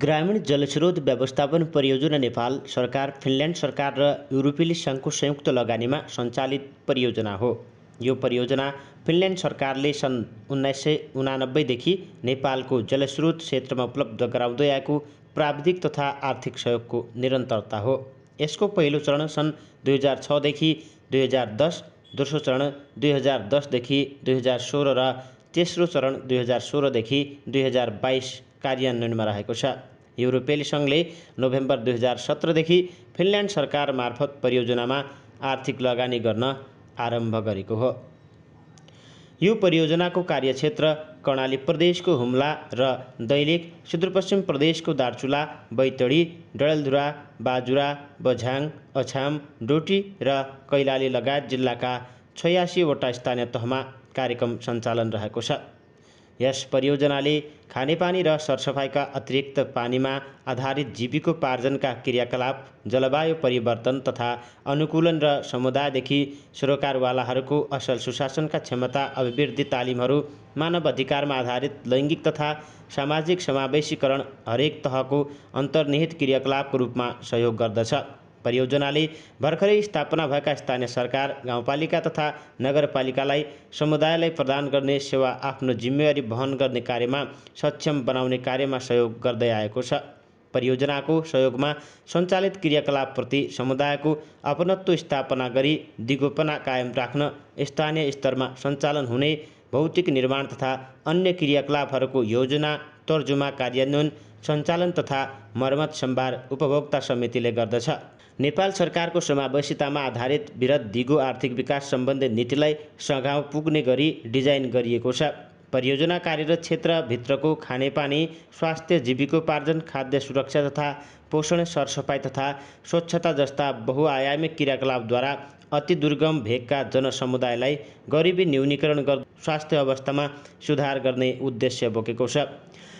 ग्रामीण जलस्रोत व्यवस्थापन परियोजना नेपाल सरकार, फिनल्यान्ड सरकार र युरोपेली सङ्घको संयुक्त लगानीमा सञ्चालित परियोजना हो। यो परियोजना फिनल्यान्ड सरकारले सन् 1989 देखि नेपालको जलस्रोत क्षेत्रमा उपलब्ध गराउँदै आएको प्राविधिक तथा आर्थिक सहयोगको निरन्तरता हो। यसको पहिलो चरण सन् 2006 देखि 2010, दोस्रो चरण 2010 देखि 2016 र तेस्रो चरण 2016 देखि 2022 कार्यान्वयनमा रहेको छ। युरोपेली सङ्घले नोभेम्बर 2017 देखि फिनल्यान्ड सरकार मार्फत परियोजनामा आर्थिक लगानी गर्न आरम्भ गरेको हो। यो परियोजनाको कार्यक्षेत्र कर्णाली प्रदेशको हुम्ला र दैलेख, सुदूरपश्चिम प्रदेशको दार्चुला, बैतडी, डडेलधुरा, बाजुरा, बझाङ, अछाम, डोटी र कैलाली लगायत जिल्लाका 86 वटा स्थानीय तहमा कार्यक्रम सञ्चालन रहेको छ। यस परियोजनाले खानेपानी र सरसफाइका अतिरिक्त पानीमा आधारित जीविकोपार्जनका क्रियाकलाप, जलवायु परिवर्तन तथा अनुकूलन र समुदायदेखि सरोकारवालाहरूको असल सुशासनका क्षमता अभिवृद्धि तालिमहरू, मानव अधिकारमा आधारित लैङ्गिक तथा सामाजिक समावेशीकरण हरेक तहको अन्तर्निहित क्रियाकलापको रूपमा सहयोग गर्दछ। परियोजनाले भर्खरै स्थापना भएका स्थानीय सरकार, गाउँपालिका तथा नगरपालिकालाई समुदायलाई प्रदान गर्ने सेवा आफ्नो जिम्मेवारी वहन गर्ने कार्यमा सक्षम बनाउने कार्यमा सहयोग गर्दै आएको छ। परियोजनाको सहयोगमा सञ्चालित क्रियाकलापप्रति समुदायको अपनत्व स्थापना गरी दिगोपना कायम राख्न स्थानीय स्तरमा सञ्चालन हुने भौतिक निर्माण तथा अन्य क्रियाकलापहरूको योजना, तर्जुमा, कार्यान्वयन, सञ्चालन तथा मर्मत सम्भार उपभोक्ता समितिले गर्दछ। नेपाल सरकारको समावेशितामा आधारित वृहत दिगो आर्थिक विकास सम्बन्धी नीतिलाई सघाउ पुग्ने गरी डिजाइन गरिएको छ। परियोजना कार्यरत क्षेत्रभित्रको खानेपानी, स्वास्थ्य, जीविकोपार्जन, खाद्य सुरक्षा तथा पोषण, सरसफाइ तथा स्वच्छता जस्ता बहुआयामिक क्रियाकलापद्वारा अति दुर्गम भेगका जनसमुदायलाई गरिबी न्यूनीकरण गर्दै स्वास्थ्य अवस्थामा सुधार गर्ने उद्देश्य बोकेको छ।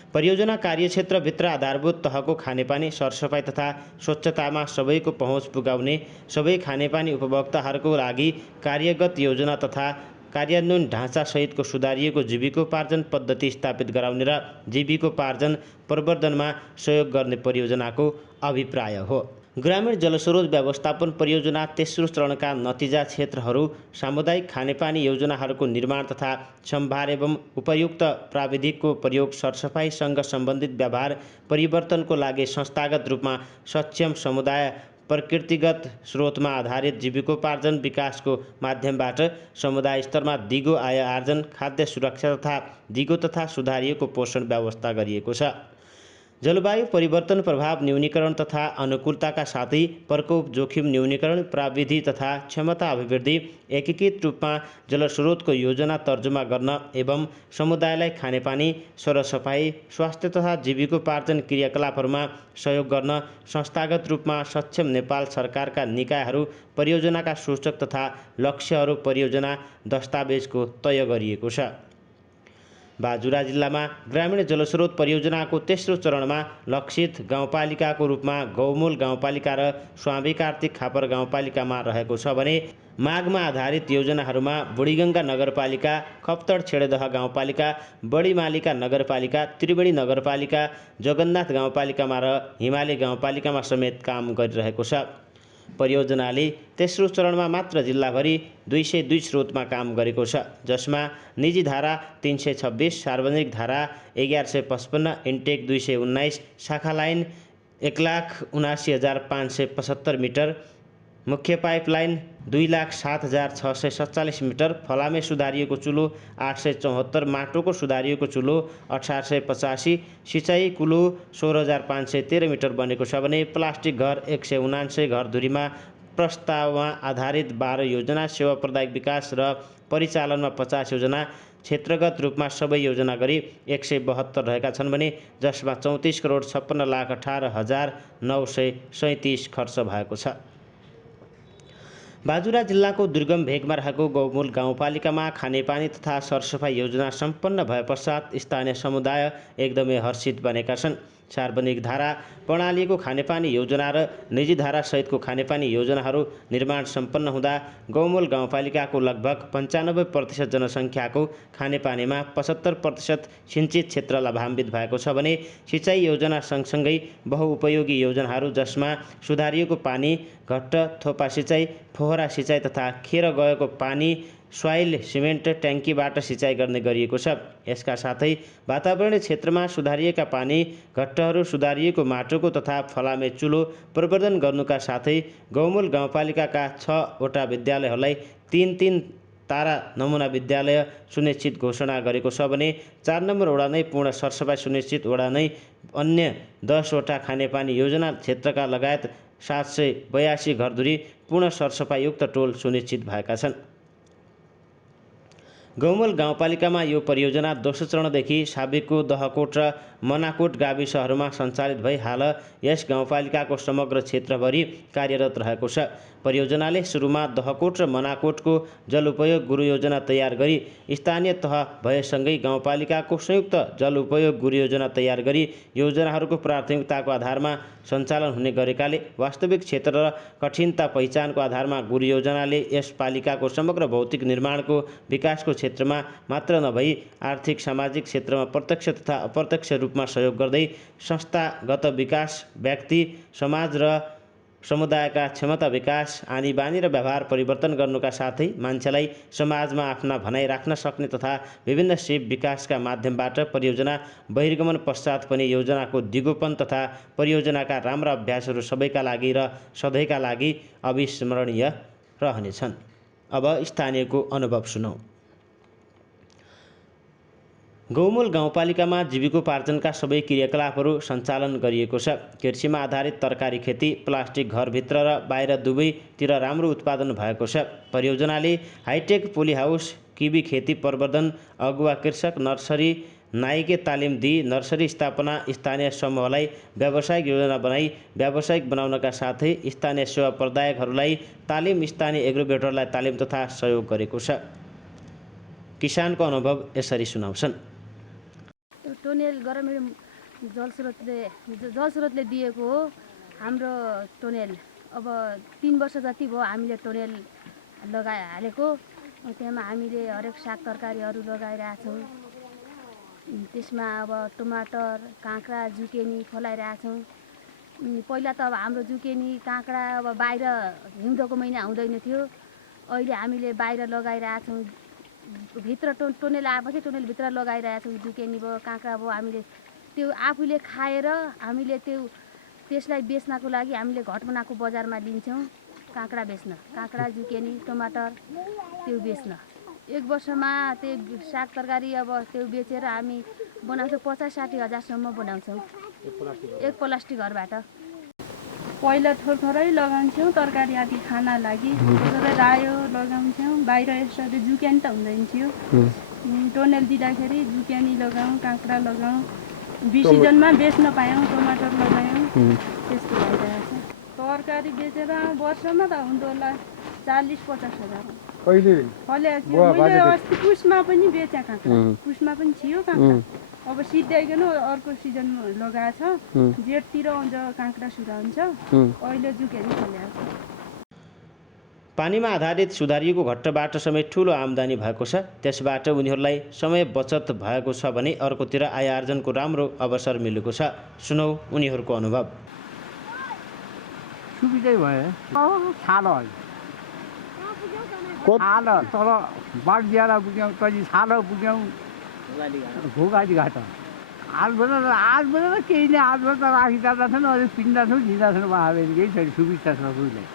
परियोजना कार्यक्षेत्रभित्र आधारभूत तहको खानेपानी, सरसफाइ तथा स्वच्छतामा सबैको पहुँच पुगाउने, सबै खानेपानी उपभोक्ताहरूको लागि कार्यगत योजना तथा कार्यान्वयन ढाँचासहितको सुधारिएको जीविकोपार्जन पद्धति स्थापित गराउने र जीविकोपार्जन प्रवर्धनमा सहयोग गर्ने परियोजनाको अभिप्राय हो। ग्रामीण जलस्रोत व्यवस्थापन परियोजना तेस्रो चरणका नतिजा क्षेत्रहरू सामुदायिक खानेपानी योजनाहरूको निर्माण तथा सम्भार एवं उपयुक्त प्राविधिकको प्रयोग, सरसफाइसँग सम्बन्धित व्यवहार परिवर्तनको लागि संस्थागत रूपमा सक्षम समुदाय, प्रकृतिगत स्रोतमा आधारित जीविकोपार्जन विकासको माध्यमबाट समुदाय स्तरमा दिगो आय आर्जन, खाद्य सुरक्षा तथा दिगो तथा सुधारिएको पोषण व्यवस्था गरिएको छ। जलवायु परिवर्तन प्रभाव न्यूनीकरण तथा अनुकूलताका साथै प्रकोप जोखिम न्यूनीकरण, प्राविधि तथा क्षमता अभिवृद्धि, एकीकृत रूपमा जलस्रोतको योजना तर्जुमा गर्न एवं समुदायलाई खानेपानी, सरसफाइ, स्वास्थ्य तथा जीविकोपार्जन क्रियाकलापहरूमा सहयोग गर्न संस्थागत रूपमा सक्षम नेपाल सरकारका निकायहरू परियोजनाका सूचक तथा लक्ष्यहरू परियोजना दस्तावेजको तय गरिएको छ। बाजुरा जिल्लामा ग्रामीण जलस्रोत परियोजनाको तेस्रो चरणमा लक्षित गाउँपालिकाको रूपमा गौमूल गाउँपालिका र स्वामी कार्तिक खापर गाउँपालिकामा रहेको छ भने मागमा आधारित योजनाहरूमा बुढीगङ्गा नगरपालिका, खप्तड छेडेदह गाउँपालिका, बढीमालिका नगरपालिका, त्रिवेणी नगरपालिका, जगन्नाथ गाउँपालिकामा र हिमाली गाउँपालिकामा समेत काम गरिरहेको छ। परियोजनाले तेस्रो चरणमा मात्र जिल्लाभरि 202 स्रोतमा काम गरेको छ, जसमा निजी धारा 326, सार्वजनिक धारा 1155, इन्टेक 219, शाखा लाइन 1,79,575 मिटर, मुख्य पाइपलाइन 2,07,647 मिटर, फलामे सुधारिएको चुलो 874, माटोको सुधारिएको चुलो 1885, सिँचाइ कुलो 16,513 मिटर बनेको छ भने प्लास्टिक घर 179 घरधुरीमा प्रस्तावमा आधारित 12 योजना, सेवा प्रदायक विकास र परिचालनमा 50 योजना, क्षेत्रगत रूपमा सबै योजना गरी 172 रहेका छन् भने जसमा 34,56,18,937 खर्च भएको छ। बाजुरा जिल्लाको दुर्गम भेगमा रहेको गौमूल गाउँपालिकामा खानेपानी तथा सरसफाइ योजना सम्पन्न भए पश्चात स्थानीय समुदाय एकदमै हर्षित बनेका छन्। सार्वजनिक धारा प्रणालीको खानेपानी योजना र निजी धारा सहितको खानेपानी योजनाहरू निर्माण सम्पन्न हुँदा गौमूल गाउँपालिकाको लगभग 95% जनसङ्ख्याको खानेपानीमा 75% सिञ्चित क्षेत्र लाभान्वित भएको छ भने सिँचाइ योजना सँगसँगै बहुउपयोगी योजनाहरू जसमा सुधारिएको पानी, घट्ट थोपा सिँचाइ, फोहरा सिँचाइ तथा खेर गएको पानी स्वाइल सिमेन्ट ट्याङ्कीबाट सिँचाइ गर्ने गरिएको छ। यसका साथै वातावरणीय क्षेत्रमा सुधारिएका पानी, घट्टहरू, सुधारिएको माटोको तथा फलामे चुलो प्रवर्धन गर्नुका साथै गौमूल गाउँपालिकाका 6 वटा विद्यालयहरूलाई 3-3 तारा नमुना विद्यालय सुनिश्चित घोषणा गरेको छ भने 4 नम्बर वडा नै पूर्ण सरसफाइ सुनिश्चित वडा नै अन्य 10 वटा खानेपानी योजना क्षेत्रका लगायत 782 घरधुरी पूर्ण सरसफाइयुक्त टोल सुनिश्चित भएका छन्। गौमूल गाउँपालिकामा यो परियोजना दोस्रो चरणदेखि साबिकको दहकोट र मनाकोट गाविसहरूमा सञ्चालित भई हाल यस गाउँपालिकाको समग्र क्षेत्रभरि कार्यरत रहेको छ। परियोजनाले सुरुमा दहकोट र मनाकोटको जलउपयोग गुरु योजना तयार गरी स्थानीय तह भएसँगै गाउँपालिकाको संयुक्त जलउपयोग गुरु योजना तयार गरी योजनाहरूको प्राथमिकताको आधारमा सञ्चालन हुने गरेकाले वास्तविक क्षेत्र र कठिनता पहिचानको आधारमा गुरु योजनाले यस पालिकाको समग्र भौतिक निर्माणको विकासको क्षेत्रमा मात्र नभई आर्थिक सामाजिक क्षेत्रमा प्रत्यक्ष तथा अप्रत्यक्ष रूपमा सहयोग गर्दै संस्थागत विकास, व्यक्ति, समाज र समुदायका क्षमता विकास, आनी बानी र व्यवहार परिवर्तन गर्नुका साथै मान्छेलाई समाजमा आफ्ना भनाइ राख्न सक्ने तथा विभिन्न सेव विकासका माध्यमबाट परियोजना बहिर्गमन पश्चात पनि योजनाको दिगोपन तथा परियोजनाका राम्रा अभ्यासहरू सबैका लागि र सधैँका लागि अविस्मरणीय रहनेछन्। अब स्थानीयको अनुभव सुनौँ। गौमूल गाउँपालिकामा जीविकोपार्जनका सबै क्रियाकलापहरू सञ्चालन गरिएको छ। कृषिमा आधारित तरकारी खेती, प्लास्टिक घरभित्र र बाहिर दुवैतिर राम्रो उत्पादन भएको छ। परियोजनाले हाइटेक पोलिहाउस, किवी खेती प्रवर्धन, अगुवा कृषक, नर्सरी, नाइके तालिम दिई नर्सरी स्थापना, स्थानीय समूहलाई व्यावसायिक योजना बनाई व्यावसायिक बनाउनका साथै स्थानीय सेवा प्रदायकहरूलाई तालिम, स्थानीय एग्रोवेटरलाई तालिम तथा सहयोग गरेको छ। किसानको अनुभव यसरी सुनाउँछन्। टोनेल गभर्नमेन्ट जलस्रोतले दिएको हो हाम्रो टोनेल। अब 3 वर्ष जति भयो हामीले टोनेल हालेको। त्यसमा हामीले हरेक साग तरकारीहरू लगाइरहेछौँ। त्यसमा अब टमाटर, काँक्रा, जुकेनी फलाइरहेछौँ। पहिला त अब हाम्रो जुकेनी, काँक्रा अब बाहिर हिउँदको महिना हुँदैन थियो। अहिले हामीले बाहिर लगाइरहेछौँ। भित्र टोनेल आएपछि टोनेलभित्र लगाइरहेछौँ। जुकेनी भयो, काँक्रा भयो। हामीले त्यो आफूले खाएर हामीले त्यसलाई बेच्नको लागि हामीले घटमनाको बजारमा लिन्छौँ। काँक्रा बेच्न, काँक्रा, जुकेनी, टमाटर त्यो बेच्न 1 वर्षमा त्यो साग तरकारी अब त्यो बेचेर हामी बनाउँछौँ 50-60 हजारसम्म बनाउँछौँ एक प्लास्टिक घरबाट। पहिला थोरै लगाउँथ्यौँ तरकारी आदि खाना लागि। रायो लगाउँथ्यौँ। बाहिर यसरी जुक्यानी त हुँदैन थियो। टोनेल दिँदाखेरि जुक्यानी लगाउँ, काँक्रा लगाउँ। बिसिजनमा बेच्न पायौँ, टमाटर लगायौँ। त्यस्तो भइरहेछ। तरकारी बेचेर वर्षमा त हुन्थ्यो होला 40-50 हजार। मैले अस्ति पुसमा पनि बेचेँ काँक्रा। पुसमा पनि थियो काँक्रा। अब सिद्ध्याइकन अर्को सिजनमा लगाएछ। जेठतिर आउँछ काँक्रा सुरा हुन्छ। अहिले जुकेनी फलेको छ। पानीमा आधारित सुधारिएको घट्टबाट समेत ठुलो आम्दानी भएको छ। त्यसबाट उनीहरूलाई समय बचत भएको छ भने अर्कोतिर आय आर्जनको राम्रो अवसर मिलेको छ। सुनौ उनीहरूको अनुभव। सुविधै भयो। छालो तर बाढ ज्यादा पुग्यौँ, कहिले छालो पुग्यौँ। भोगाडी घाट आज केही नै आज त राखिँदा छन्, अझै पिन्दा छौँ, दिँदा छौँ। केही छैन, सुविस्ता छ सबैलाई।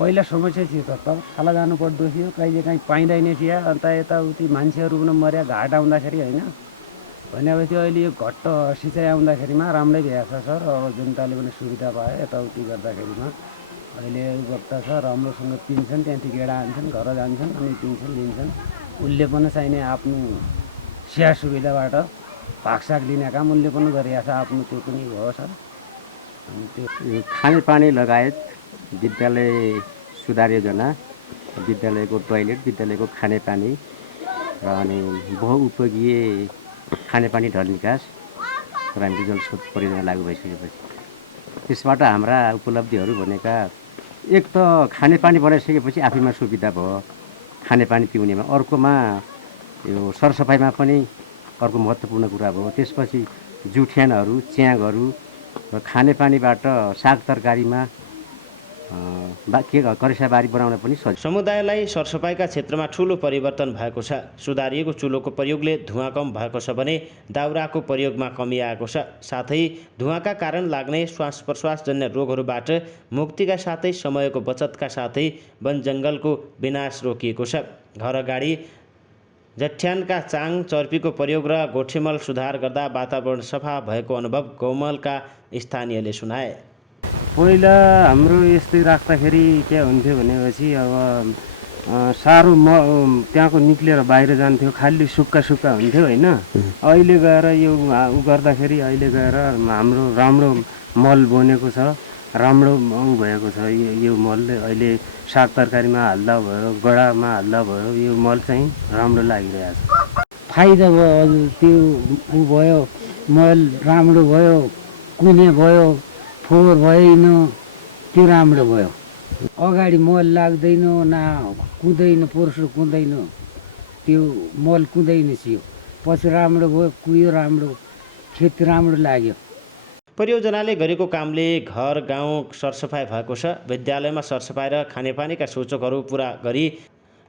पहिला समस्या थियो त खाला जानु पर्दो थियो, कहिले काहीँ पाइँदैन थियो। अन्त यताउति मान्छेहरू पनि मर्या घाट आउँदाखेरि होइन भनेपछि अहिले यो घट्ट सिँचाइ आउँदाखेरिमा राम्रै भएछ सर। अब जनताले पनि सुविधा पायो यताउति गर्दाखेरिमा। अहिले उपभोक्ता छ, राम्रोसँग पिन्छन्, त्यहाँदेखि गेडा आन्छन्, घर जान्छन्, अनि पिन्छन्, लिन्छन्। उसले पनि चाहिने आफ्नो सेवा सुविधाबाट भागसाग लिने काम उसले पनि गरिरहेछ आफ्नो। त्यो पनि हो सर। अनि त्यो खानेपानी लगायत विद्यालय सुधार योजना, विद्यालयको टोयलेट, विद्यालयको खानेपानी र अनि बहुउपयोगी खानेपानी ढल निकास ग्रामीण जलस्रोत परियोजना लागू भइसकेपछि त्यसबाट हाम्रा उपलब्धिहरू भनेका एक त खानेपानी बनाइसकेपछि आफैमा सुविधा भयो खानेपानी पिउनेमा, अर्कोमा यो सरसफाइमा पनि अर्को महत्त्वपूर्ण कुरा भयो। त्यसपछि जुठ्यानहरू, च्याङहरू र खानेपानीबाट साग तरकारीमा करेसाबारी बनाउन पनि सजिलो। समुदायलाई सरसफाइका क्षेत्रमा ठूलो परिवर्तन भएको छ। सुधारिएको चुलोको प्रयोगले धुवाँ कम भएको छ भने दाउराको प्रयोगमा कमी आएको छ। साथै धुवाँका कारण लाग्ने श्वास प्रश्वासजन्य रोगहरूबाट मुक्तिका साथै समयको बचतका साथै वनजङ्गलको विनाश रोकिएको छ। घर अगाडि जठ्यानका चाङ चर्पीको प्रयोग र गोठेमल सुधार गर्दा वातावरण सफा भएको अनुभव गौमलका स्थानीयले सुनाए। पहिला हाम्रो यस्तै राख्दाखेरि के हुन्थ्यो भनेपछि अब साह्रो त्यहाँको निक्लेर बाहिर जान्थ्यो, खाली सुक्खा हुन्थ्यो होइन। अहिले गएर यो गर्दाखेरि अहिले गएर हाम्रो राम्रो मल बनेको छ, राम्रो भएको छ। यो मलले अहिले साग तरकारीमा हाल्दा भयो, गडामा हाल्दा भयो, यो मल चाहिँ राम्रो लागिरहेको छ। फाइदा भयो, त्यो भयो, मल राम्रो भयो, कुने भयो, फोहोर भएन, त्यो राम्रो भयो। अगाडि मल लाग्दैन, न कुदैन, पोर्सो कुदैन, त्यो मल कुदैन थियो। पछि राम्रो भयो, कुयो राम्रो, खेती राम्रो लाग्यो। परियोजनाले गरेको कामले घर गाउँ सरसफाइ भएको छ। विद्यालयमा सरसफाइ र खानेपानीका सूचकहरू पुरा गरी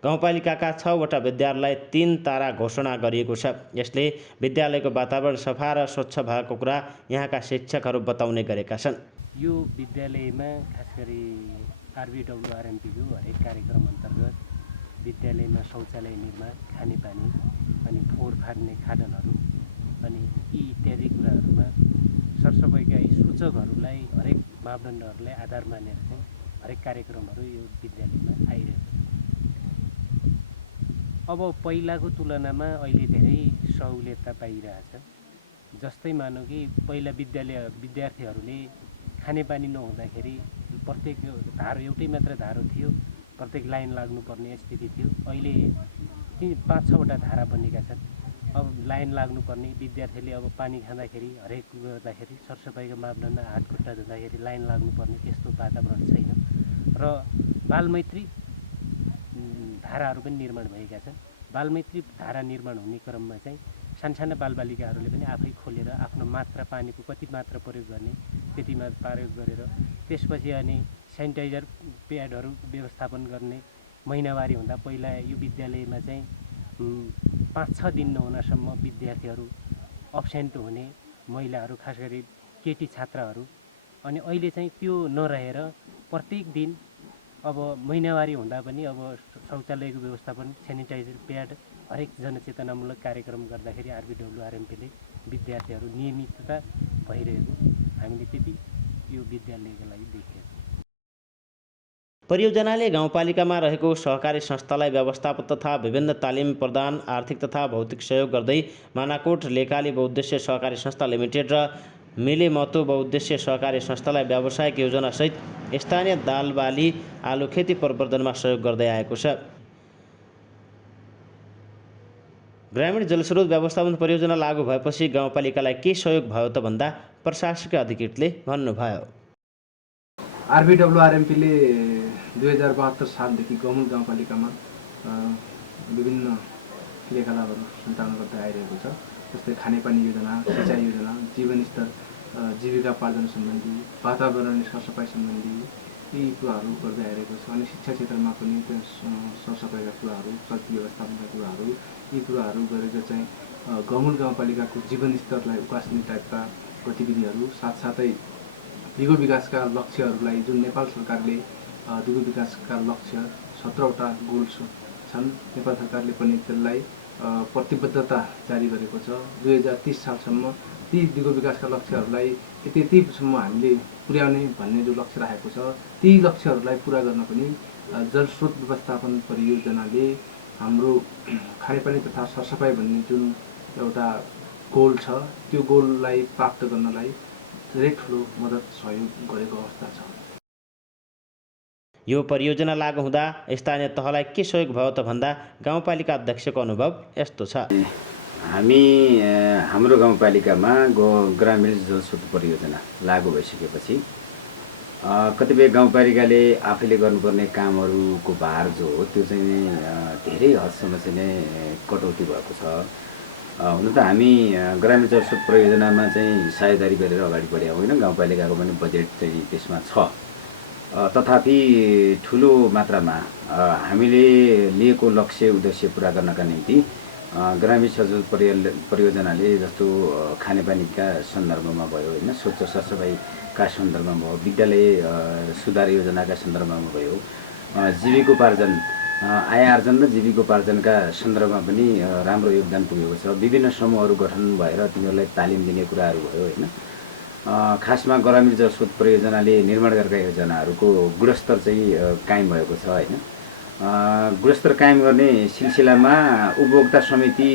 गाउँपालिकाका 6 वटा विद्यालयलाई 3 तारा घोषणा गरिएको छ। यसले विद्यालयको वातावरण सफा र स्वच्छ भएको कुरा यहाँका शिक्षकहरू बताउने गरेका छन्। यो विद्यालयमा खास गरी RBWRMPको हरेक कार्यक्रम अन्तर्गत विद्यालयमा शौचालय निर्माण, खानेपानी अनि फोहोर फाट्ने खाडलहरू अनि यी इत्यादि कुराहरूमा सरसफाइका सूचकहरूलाई हरेक मापदण्डहरूलाई आधार मानेर चाहिँ हरेक कार्यक्रमहरू यो विद्यालयमा आइरहेको छ। अब पहिलाको तुलनामा अहिले धेरै सहुलियत पाइरहेछ। जस्तै मानौँ कि पहिला विद्यार्थीहरूले खानेपानी नहुँदाखेरि प्रत्येक धारो एउटै मात्र धारो थियो, प्रत्येक लाइन लाग्नुपर्ने स्थिति थियो। अहिले 5-6 वटा धारा बनेका छन्। अब लाइन लाग्नुपर्ने विद्यार्थीले अब पानी खाँदाखेरि हरेक गर्दाखेरि सरसफाइको मापदण्ड हात खुट्टा धुँदाखेरि लाइन लाग्नुपर्ने त्यस्तो वातावरण छैन। र बालमैत्री धाराहरू पनि निर्माण भएका छन्। बालमैत्री धारा निर्माण हुने क्रममा चाहिँ सानसाना बालबालिकाहरूले पनि आफै खोलेर आफ्नो मात्रा पानीको कति मात्रा प्रयोग गर्ने त्यति मात्रा प्रयोग गरेर त्यसपछि अनि सेनिटाइजर प्याडहरू व्यवस्थापन गर्ने। महिनावारी हुँदा पहिला यो विद्यालयमा चाहिँ 5-6 दिन नहुनसम्म विद्यार्थीहरू अब्सेन्ट हुने, महिलाहरू खास गरी केटी छात्राहरू। अनि अहिले चाहिँ त्यो नरहेर प्रत्येक दिन अब महिनावारी हुँदा पनि अब शौचालयको व्यवस्थापन, सेनिटाइजर प्याड हरेक जनचेतनामूलक कार्यक्रम गर्दाखेरि RBWRMPले विद्यार्थीहरू नियमितता भइरहेको हामीले त्यति यो विद्यालयको लागि देखिएको। परियोजनाले गाउँपालिकामा रहेको सहकारी संस्थालाई व्यवस्थापन तथा विभिन्न तालिम प्रदान, आर्थिक तथा भौतिक सहयोग गर्दै मानाकोट लेकाली बहुद्देश्य सहकारी संस्था लिमिटेड र मिले महतो बहुद्देश्य सहकारी संस्थालाई व्यावसायिक योजनासहित स्थानीय दाल बाली आलु खेती प्रवर्धनमा सहयोग गर्दै आएको छ। ग्रामीण जलस्रोत व्यवस्थापन परियोजना लागू भएपछि गाउँपालिकालाई के सहयोग भयो त भन्दा प्रशासकीय अधिकृतले भन्नुभयो। RBWRMPले 2072 सालदेखि गौमुल गाउँपालिकामा विभिन्न क्रियाकलापहरू सञ्चालन गर्दै आइरहेको छ। जस्तै खानेपानी योजना, सिँचाइ योजना, जीवनस्तर, जीविकापार्जन सम्बन्धी, वातावरणीय सरसफाइ सम्बन्धी यी कुराहरू गर्दै आइरहेको छ। अनि शिक्षा क्षेत्रमा पनि सरसफाइका कुराहरू, चल्ती व्यवस्थापनका कुराहरू, यी कुराहरू गरेर चाहिँ गौमुल गाउँपालिकाको जीवनस्तरलाई उकास्ने टाइपका गतिविधिहरू, साथसाथै दिगो विकासका लक्ष्यहरूलाई जुन नेपाल सरकारले दिगो विकासका लक्ष्य 17 वटा गोल्स छन्, नेपाल सरकारले पनि त्यसलाई प्रतिबद्धता जारी गरेको छ। 2030 सालसम्म ती दिगो विकासका लक्ष्यहरूलाई यतिसम्म हामीले पुर्याउने भन्ने जो लक्ष्य राखेको छ, ती लक्ष्यहरूलाई पुरा गर्न पनि जलस्रोत व्यवस्थापन परियोजनाले हाम्रो खानेपानी तथा सरसफाइ भन्ने जुन एउटा गोल छ, त्यो गोललाई प्राप्त गर्नलाई धेरै ठुलो मद्दत सहयोग गरेको अवस्था छ। यो परियोजना लागू हुँदा स्थानीय तहलाई के सहयोग भयो त भन्दा गाउँपालिका अध्यक्षको अनुभव यस्तो छ। हामी हाम्रो गाउँपालिकामा ग्रामीण जलस्रोत परियोजना लागू भइसकेपछि कतिपय गाउँपालिकाले आफैले गर्नुपर्ने कामहरूको भार जो हो त्यो चाहिँ धेरै हदसम्म चाहिँ नै कटौती भएको छ। हुन त हामी ग्रामीण जलस्रोत परियोजनामा चाहिँ साझेदारी गरेर अगाडि बढेका होइन, गाउँपालिकाको पनि बजेट चाहिँ त्यसमा छ। तथापि ठुलो मात्रामा हामीले लिएको लक्ष्य उद्देश्य पुरा गर्नका निम्ति ग्रामीण जलस्रोत परियोजनाले जस्तो खानेपानीका सन्दर्भमा भयो होइन, स्वच्छ सरसफाइका सन्दर्भमा भयो, विद्यालय सुधार योजनाका सन्दर्भमा भयो, जीविकोपार्जन आय आर्जन र जीविकोपार्जनका सन्दर्भमा पनि राम्रो योगदान पुगेको छ। विभिन्न समूहहरू गठन भएर तिनीहरूलाई तालिम दिने कुराहरू भयो होइन। खासमा ग्रामीण जलस्रोत परियोजनाले निर्माण गरेका योजनाहरूको गुणस्तर चाहिँ कायम भएको छ होइन। गुणस्तर कायम गर्ने सिलसिलामा उपभोक्ता समिति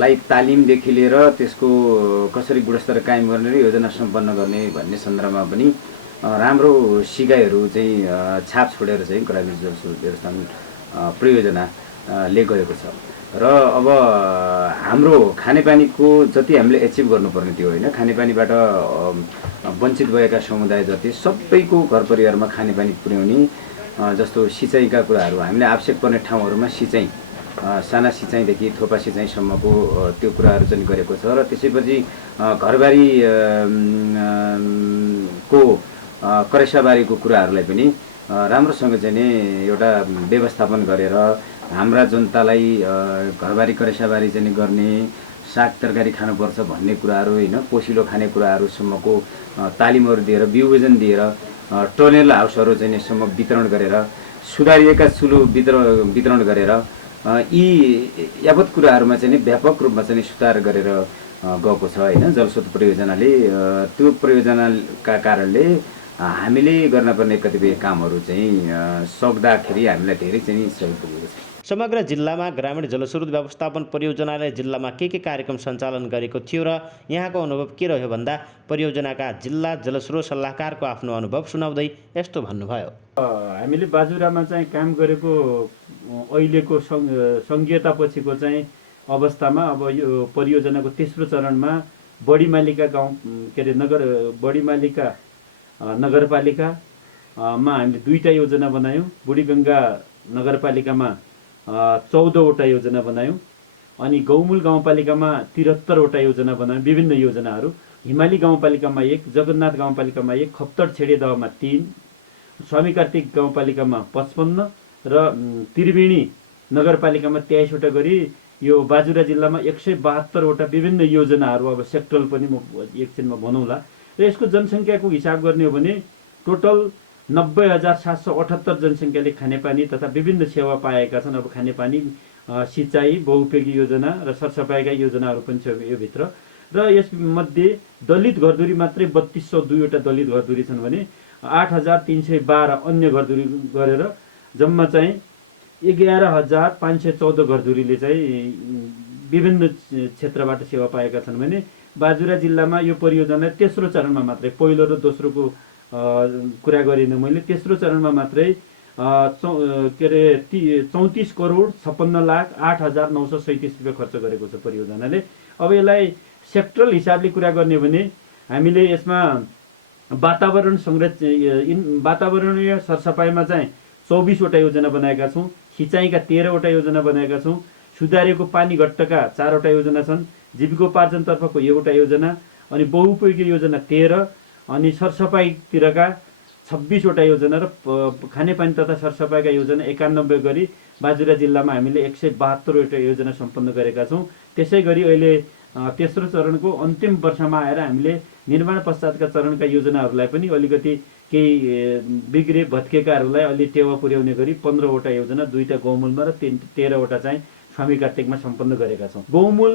लाई तालिमदेखि लिएर त्यसको कसरी गुणस्तर कायम गर्ने र योजना सम्पन्न गर्ने भन्ने सन्दर्भमा पनि राम्रो सिकाइहरू चाहिँ छाप छोडेर चाहिँ ग्रामीण जलस्रोत व्यवस्थापन परियोजनाले गएको छ। र अब हाम्रो खानेपानीको जति हामीले एचिभ गर्नुपर्ने थियो होइन, खानेपानीबाट वञ्चित भएका समुदाय जति सबैको घर परिवारमा खानेपानी पुर्याउने जस्तो सिँचाइका कुराहरू हामीले आवश्यक पर्ने ठाउँहरूमा सिँचाइ, साना सिँचाइदेखि थोपा सिँचाइसम्मको त्यो कुराहरू चाहिँ गरेको छ। र त्यसैपछि घरबारी को करेसाबारीको कुराहरूलाई पनि राम्रोसँग चाहिँ नि एउटा व्यवस्थापन गरेर हाम्रा जनतालाई घरबारी करेसाबारी चाहिँ गर्ने, साग तरकारी खानुपर्छ भन्ने कुराहरू होइन, पोसिलो खाने कुराहरूसम्मको तालिमहरू दिएर, बिउबिजन दिएर, टनेल हाउसहरू चाहिँ यसम्म वितरण गरेर, सुधारिएका चुलो वितरण गरेर यी यावत कुराहरूमा चाहिँ व्यापक रूपमा चाहिँ सुधार गरेर गएको छ होइन जलस्रोत परियोजनाले। त्यो परियोजनाका कारणले हामीले गर्नुपर्ने कतिपय कामहरू चाहिँ सक्दाखेरि हामीलाई धेरै चाहिँ सहयोग पुगेको छ। समग्र जिल्लामा ग्रामीण जलस्रोत व्यवस्थापन परियोजनाले जिल्लामा के कार्यक्रम सञ्चालन गरेको थियो र यहाँको अनुभव के रह्यो भन्दा परियोजनाका जिल्ला जलस्रोत सल्लाहकारको आफ्नो अनुभव सुनाउँदै यस्तो भन्नुभयो। हामीले बाजुरामा चाहिँ काम गरेको अहिलेको सङ्घीयतापछिको चाहिँ अवस्थामा अब यो परियोजनाको तेस्रो चरणमा बढीमालिका गाउँ के अरे बढीमालिका नगरपालिकामा हामीले 2टा योजना बनायौँ। बुढीगङ्गा नगरपालिकामा 14वटा योजना बनायौँ। अनि गौमूल गाउँपालिकामा 73वटा योजना बनायौँ, विभिन्न योजनाहरू। हिमाली गाउँपालिकामा 1, जगन्नाथ गाउँपालिकामा 1, खप्तड छेडेदहमा 3, स्वामी कार्तिक गाउँपालिकामा 55 र त्रिवेणी नगरपालिकामा 23वटा गरी यो बाजुरा जिल्लामा 172वटा विभिन्न योजनाहरू अब सेक्टरल पनि म एकछिनमा भनौँला। र यसको जनसङ्ख्याको हिसाब गर्ने हो भने टोटल 90,778 जनसङ्ख्याले खानेपानी तथा विभिन्न सेवा पाएका छन्। अब खानेपानी, सिँचाइ, बहुउपयोगी योजना र सरसफाइका योजनाहरू पनि छ यो भित्र। र यसमध्ये दलित घरधुरी मात्रै 3202वटा दलित घरधुरी छन् भने 8,312 अन्य घरधुरी गरेर जम्मा चाहिँ 11,514 घरधुरीले चाहिँ विभिन्न क्षेत्रबाट सेवा पाएका छन् भने बाजुरा जिल्लामा यो परियोजनाले तेस्रो चरणमा मात्रै, पहिलो र दोस्रोको कुरा गरिनँ मैले, तेस्रो चरणमा मात्रै के अरे 34 करोड 56 लाख 8,937 रुपियाँ खर्च गरेको छ परियोजनाले। अब यसलाई सेक्टरल हिसाबले कुरा गर्ने हो भने हामीले यसमा वातावरणीय सरसफाइमा चाहिँ 24वटा योजना बनाएका छौँ, सिँचाइका 13वटा योजना बनाएका छौँ, सुधारिएको पानी घट्टका 4वटा योजना छन्, जीविकोपार्जनतर्फको एउटा योजना, अनि बहुउपयोगी योजना 13, अनि सरसफाइतिरका 26वटा योजना र खानेपानी तथा सरसफाइका योजना 91 गरी बाजुरा जिल्लामा हामीले 172वटा योजना सम्पन्न गरेका छौँ। त्यसै गरी अहिले तेस्रो चरणको अन्तिम वर्षमा आएर हामीले निर्माण पश्चातका चरणका योजनाहरूलाई पनि अलिकति केही बिग्रे भत्केकाहरूलाई अलि टेवा पुर्याउने गरी 15वटा योजना 2टा गौमूलमा र 13वटा चाहिँ स्वामी कार्तिकमा सम्पन्न गरेका छौँ। गौमूल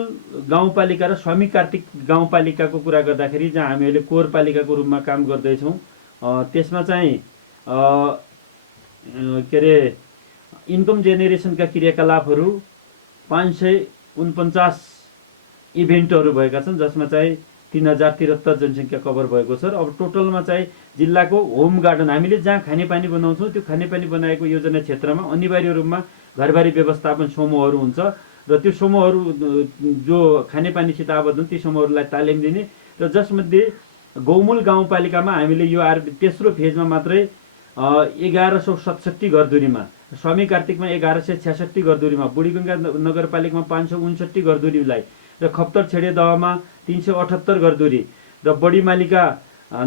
गाउँपालिका र स्वामी कार्तिक गाउँपालिकाको कुरा गर्दाखेरि जहाँ हामी अहिले कोर पालिकाको रूपमा काम गर्दैछौँ, त्यसमा चाहिँ के अरे इन्कम जेनेरेसनका क्रियाकलापहरू 549 इभेन्टहरू भएका छन्, जसमा चाहिँ 3073 जनसङ्ख्या कभर भएको छ। र अब टोटलमा चाहिँ जिल्लाको होम गार्डन हामीले जहाँ खानेपानी बनाउँछौँ त्यो खानेपानी बनाएको योजना क्षेत्रमा अनिवार्य रूपमा घरबारी व्यवस्थापन समूहहरू हुन्छ र त्यो समूहहरू जो खानेपानीसित आबद्ध ती समूहहरूलाई तालिम दिने र जसमध्ये गौमूल गाउँपालिकामा हामीले यो तेस्रो फेजमा मात्रै 1167 घरधुरीमा, स्वामी कार्तिकमा 1166 घरधुरीमा, बुढीगङ्गा नगरपालिकामा 559 घरधुरीलाई र खप्तर छेडे दहमा 378 घरधुरी र बडीमालिका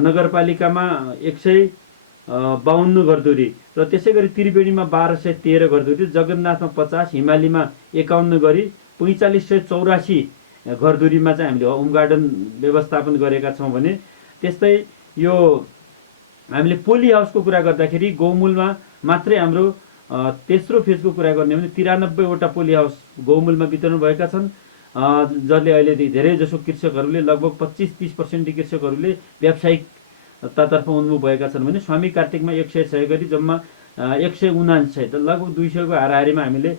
नगरपालिकामा 152 घरधुरी र त्यसै गरी त्रिवेणीमा 1213 घरधुरी, जगन्नाथमा 50, हिमालीमा 51 गरी 4584 घरधुरीमा चाहिँ हामीले होम गार्डन व्यवस्थापन गरेका छौँ भने त्यस्तै यो हामीले पोली हाउसको कुरा गर्दाखेरि गौमूलमा मात्रै हाम्रो तेस्रो फेजको कुरा गर्ने भने 93वटा पोली हाउस गौमूलमा वितरण भएका छन्, जसले अहिले धेरै जसो कृषकहरूले लगभग 25-30% कृषकहरूले व्यावसायिकतातर्फ उन्मुख भएका छन् भने स्वामी कार्तिकमा 106 गरी जम्मा 179 त लगभग 200को हाराहारीमा हामीले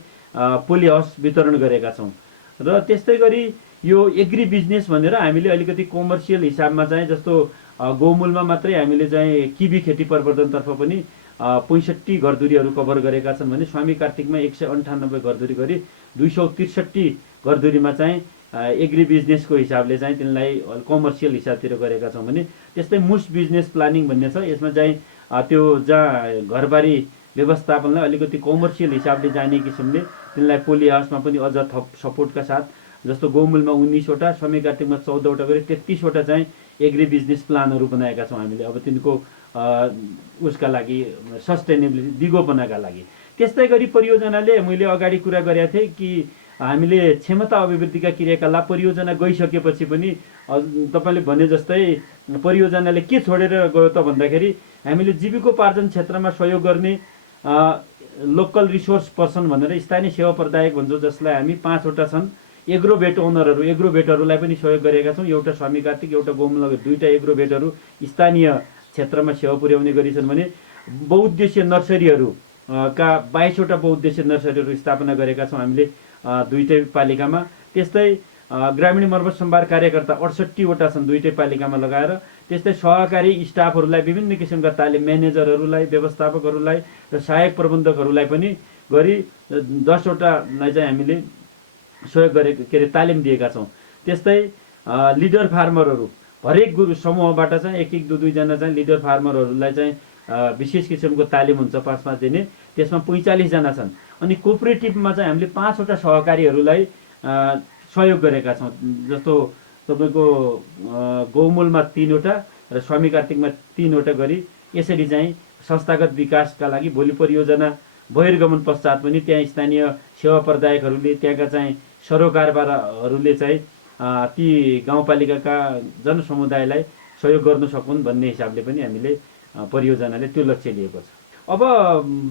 पोली हाउस वितरण गरेका छौँ। र त्यस्तै गरी यो एग्री बिजनेस भनेर हामीले अलिकति कमर्सियल हिसाबमा चाहिँ जस्तो गौमूलमा मात्रै हामीले चाहिँ किबी खेती प्रवर्धनतर्फ पनि 65 घरधुरीहरू कभर गरेका छन् भने स्वामी कार्तिकमा 198 घरधुरी गरी 263 घरधुरीमा चाहिँ एग्री बिजनेसको हिसाबले चाहिँ तिनलाई कमर्सियल हिसाबतिर गरेका छौँ भने त्यस्तै मुस बिजनेस प्लानिङ भन्ने छ। यसमा चाहिँ त्यो जहाँ घरबारी व्यवस्थापनलाई अलिकति कमर्सियल हिसाबले जाने किसिमले तिनलाई पोली हाउसमा पनि अझ थप सपोर्टका साथ जस्तो गौमूलमा 19वटा, स्वामी कार्तिकमा 14वटा गरी 33वटा चाहिँ एग्री बिजनेस प्लानहरू बनाएका छौँ हामीले अब तिनको उसका लागि सस्टेनेबिलिटी दिगोपनाका लागि। त्यस्तै गरी परियोजनाले मैले अगाडि कुरा गरेको थिएँ कि हामीले क्षमता अभिवृद्धिका क्रियाकलाप परियोजना गइसकेपछि पनि तपाईँले भने जस्तै परियोजनाले के छोडेर गयो त भन्दाखेरि हामीले जीविकोपार्जन क्षेत्रमा सहयोग गर्ने लोकल रिसोर्स पर्सन भनेर स्थानीय सेवा प्रदायक भन्छौँ, जसलाई हामी 5वटा छन्। एग्रोभेट ओनरहरू, एग्रोभेटहरूलाई पनि सहयोग गरेका छौँ। एउटा स्वामी कार्तिक, एउटा गौमूल नगर, 2टा एग्रोभेटहरू स्थानीय क्षेत्रमा सेवा पुर्याउने गरिछन् भने बहुउद्देश्य नर्सरीहरू का 22वटा बहुउद्देश्य नर्सरीहरू स्थापना गरेका छौँ हामीले 2टै पालिकामा। त्यस्तै ग्रामीण मर्मत सम्भार कार्यकर्ता 68वटा छन् 2टै पालिकामा लगाएर। त्यस्तै सहकारी स्टाफहरूलाई विभिन्न किसिमका तालिम, म्यानेजरहरूलाई, व्यवस्थापकहरूलाई र सहायक प्रबन्धकहरूलाई पनि गरी 10वटालाई चाहिँ हामीले सहयोग गरे तालिम दिएका छौँ। त्यस्तै लिडर फार्मरहरू हरेक समूहबाट चाहिँ 1-1, 2-2 जना चाहिँ लिडर फार्मरहरूलाई चाहिँ विशेष किसिमको तालिम हुन्छ 5-5 दिने, त्यसमा 45 जना छन्। अनि कोअपरेटिभमा चाहिँ हामीले 5वटा सहकारीहरूलाई सहयोग गरेका छौँ। जस्तो तपाईँको गौमूलमा 3वटा र स्वामी कार्तिकमा 3वटा गरी यसरी चाहिँ संस्थागत विकासका लागि भोलि परियोजना बहिर्गमन पश्चात पनि त्यहाँ स्थानीय सेवा प्रदायकहरूले, त्यहाँका चाहिँ सरोकारबारहरूले चाहिँ ती गाउँपालिकाका जनसमुदायलाई सहयोग गर्न सकुन् भन्ने हिसाबले पनि हामीले परियोजनाले त्यो लक्ष्य लिएको छ। अब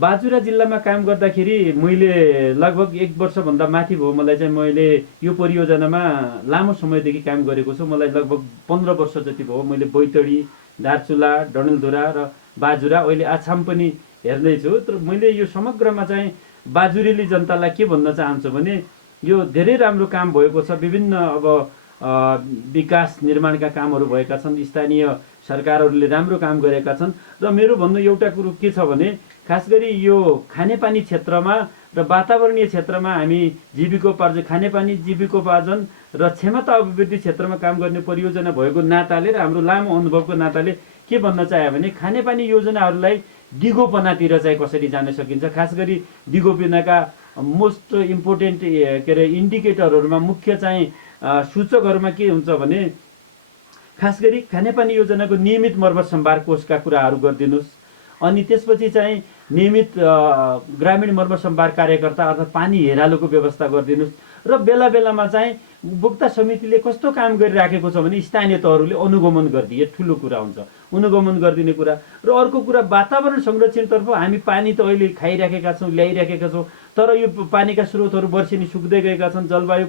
बाजुरा जिल्लामा काम गर्दाखेरि मैले लगभग 1 वर्षभन्दा माथि भयो मलाई चाहिँ मैले यो परियोजनामा लामो समयदेखि काम गरेको छु। मलाई लगभग 15 वर्ष जति भयो। मैले बैतडी, दार्चुला, डडेलधुरा र बाजुरा, अहिले आछाम पनि हेर्दैछु। तर मैले यो समग्रमा चाहिँ बाजुरेली जनतालाई के भन्न चाहन्छु भने यो धेरै राम्रो काम भएको छ। विभिन्न अब विकास निर्माणका कामहरू भएका छन्, स्थानीय सरकारहरूले राम्रो काम गरेका छन्। र मेरो भन्नु एउटा कुरो के छ भने खास गरी यो खानेपानी क्षेत्रमा र वातावरणीय क्षेत्रमा हामी जीविकोपार्जन, खानेपानी जीविकोपार्जन र क्षमता अभिवृद्धि क्षेत्रमा काम गर्ने परियोजना भएको नाताले र हाम्रो लामो अनुभवको नाताले के भन्न चाहे भने खानेपानी योजनाहरूलाई दिगोपनातिर चाहिँ कसरी जान सकिन्छ। खास गरी दिगोपनाका मोस्ट इम्पोर्टेन्ट के अरे इन्डिकेटरहरूमा मुख्य चाहिँ सूचकहरूमा के हुन्छ भने खास गरी खानेपानी योजनाको नियमित मर्मत सम्भार कोषका कुराहरू गरिदिनुहोस्। अनि त्यसपछि चाहिँ नियमित ग्रामीण मर्मत सम्भार कार्यकर्ता अर्थात् पानी हेरालोको व्यवस्था गरिदिनुहोस्। र बेला बेलामा चाहिँ उपभोक्ता समितिले कस्तो काम गरिराखेको छ भने स्थानीय तहहरूले अनुगमन गरिदिए ठुलो कुरा हुन्छ, अनुगमन गरिदिने कुरा। र अर्को कुरा वातावरण संरक्षणतर्फ हामी पानी त अहिले खाइराखेका छौँ, ल्याइराखेका छौँ, तर यो पानीका स्रोतहरू वर्षेनी सुक्दै गएका छन्। जलवायु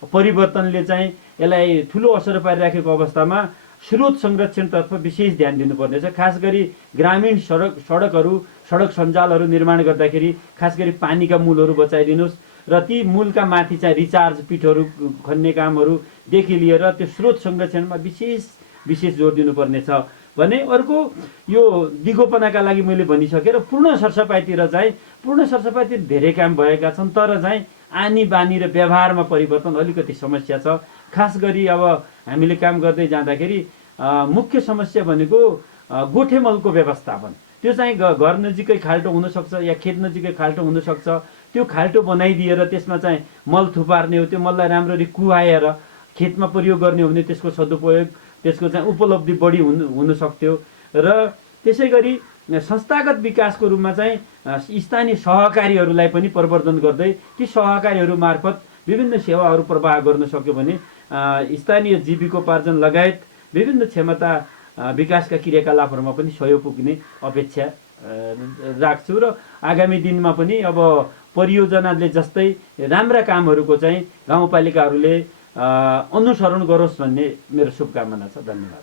परिवर्तनले चाहिँ यसलाई ठुलो असर पारिराखेको अवस्थामा स्रोत संरक्षणतर्फ विशेष ध्यान दिनुपर्नेछ। खास गरी ग्रामीण सडकहरू, सडक सञ्जालहरू निर्माण गर्दाखेरि खास गरी पानीका मूलहरू बचाइदिनुहोस् र ती मूलका माथि चाहिँ रिचार्ज पिटहरू खन्ने कामहरूदेखि लिएर त्यो स्रोत संरक्षणमा विशेष जोड दिनुपर्नेछ भने अर्को यो दिगोपनाका लागि मैले भनिसकेँ। र पूर्ण सरसफाइतिर धेरै काम भएका छन्, तर चाहिँ आनी बानी र व्यवहारमा परिवर्तन अलिकति समस्या छ। खास गरी अब हामीले काम गर्दै जाँदाखेरि मुख्य समस्या भनेको गोठेमलको व्यवस्थापन। त्यो चाहिँ घर नजिकै खाल्टो हुनसक्छ या खेत नजिकै खाल्टो हुनसक्छ। त्यो खाल्टो बनाइदिएर त्यसमा चाहिँ मल थुपार्ने हो, त्यो मललाई राम्ररी कुहाएर खेतमा प्रयोग गर्ने हो भने त्यसको सदुपयोग, त्यसको चाहिँ उपलब्धि बढी हुन सक्थ्यो। र त्यसै गरी संस्थागत विकासको रूपमा चाहिँ स्थानीय सहकारीहरूलाई पनि प्रवर्धन गर्दै ती सहकारीहरू मार्फत विभिन्न सेवाहरू प्रवाह गर्न सक्यो भने स्थानीय जीविकोपार्जन लगायत विभिन्न क्षमता विकासका क्रियाकलापहरूमा पनि सहयोग पुग्ने अपेक्षा राख्छु। र आगामी दिनमा पनि अब परियोजनाले जस्तै राम्रा कामहरूको चाहिँ गाउँपालिकाहरूले अनुसरण गरोस् भन्ने मेरो शुभकामना छ। धन्यवाद।